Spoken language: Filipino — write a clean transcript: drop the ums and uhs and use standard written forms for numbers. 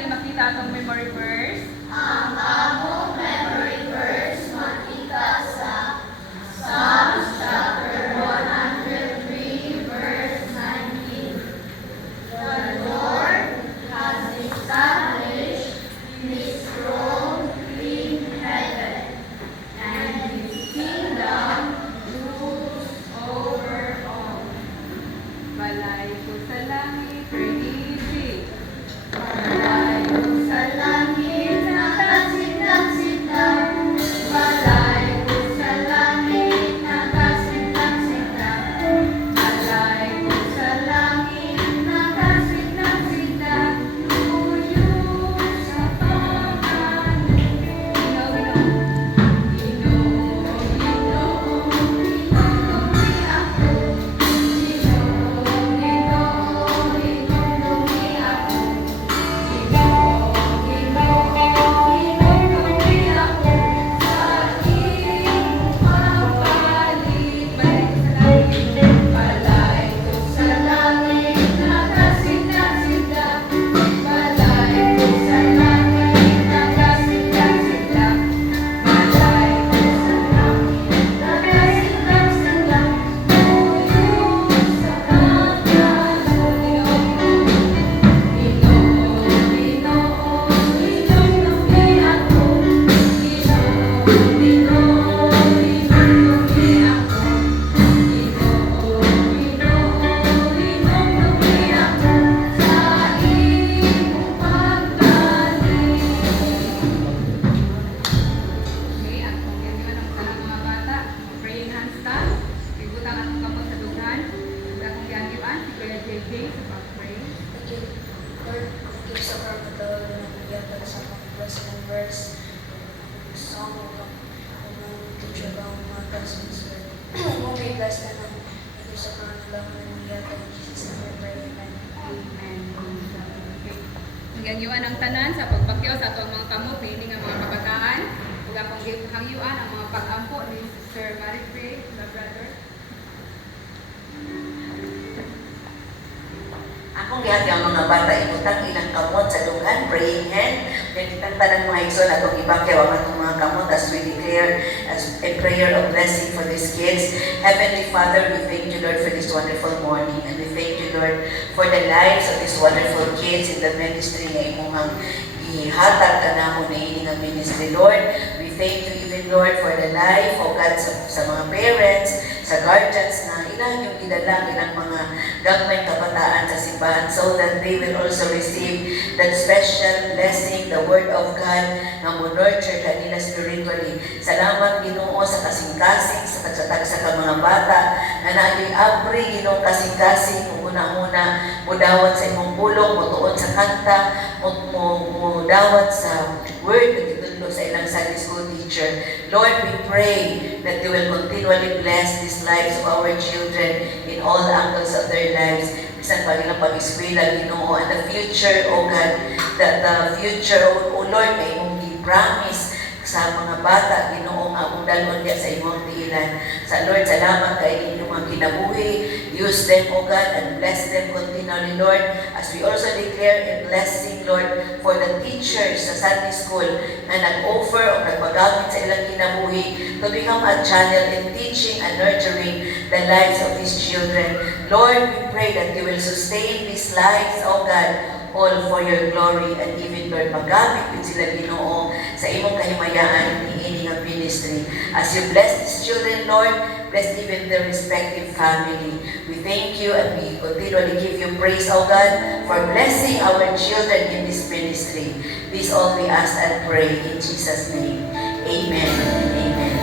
ni makita atong memory verse? Ang among memory verse makita sa Psalms chapter 103, verse 19. The Lord has established His throne in heaven, and His kingdom rules over all. Balay ko sa langit, praise. Balay ko sa langit, nakasindak-sindak. Balay ko sa langit, nakasindak-sindak. Balay ko sa langit, nakasindak-sindak. Puyo sa pagkain. Okay, at kung yan naman ang talang mga bata, praying hands stand, ibutang atong kamot sa dughan. At akong giangian, si Kuya JJ sa pag-pray. Lord, give sa pagkatawag na bigyan para sa pag-bless ng verse. Song of teacher ba ang mga classmates, Lord. Kung may bless na lang, give sa pagkatawag na bigyan para Jesus na may prayer. Amen. Amen. Okay. Ang giangian ang tanan sa pagpakyaw sa atong mga kamot, ni nga mga kabataan. Ug akong gihangian ang mga pag-ampo ni Sister Marie Frey, the brother. Akong gihat ang mga bata ibutang ilang kamot sa dughan, praying hand. Then tanan mga igsoon atong ibakyaw ang atong mga kamot as we declare as a prayer of blessing for these kids. Heavenly Father, we thank you, Lord, for this wonderful morning, and we thank you, Lord, for the lives of these wonderful kids in the ministry nga imong ihatag ka namo na ini nga ministry, Lord. We thank you even, Lord, for the life, O God, sa mga parents, sa guardians na ilang yung idalang ilang mga gagmay kabataan sa simbahan so that they will also receive that special blessing, the Word of God, na mo-nurture kanila spiritually. Salamat, Ginoo, sa kasing-kasing, sa tagsatagsa ka mga bata, na naging abri, Ginoo, kasing-kasing, una-una, mudawat sa imong pulong, mutuon sa kanta, mudawat sa Word na gitulo sa ilang Sunday school teacher. Lord, we pray that you will continually bless these lives of our children in all angles of their lives. Bisan pa nilang pag-eskwela, Ginoo, and the future, O God, the future, O Lord, na imong gi-promise sa mga bata, Ginoo, nga mong dalon diya sa imong tiilan. Sa Lord, salamat kay inyong mga kinabuhi. Use them, O God, and bless them continually, Lord, as we also declare a blessing, Lord, for the teachers sa Sunday School na nag-offer o nagpagamit sa ilang kinabuhi to become a channel in teaching and nurturing the lives of these children. Lord, we pray that you will sustain these lives, O God, all for your glory, and even, Lord, magamit din sila, Ginoo, sa imong kahimayaan ni ining ang ministry. As you bless these children, Lord, bless even their respective family. We thank you and we continually give you praise, O God, for blessing our children in this ministry. This all we ask and pray in Jesus' name. Amen and amen.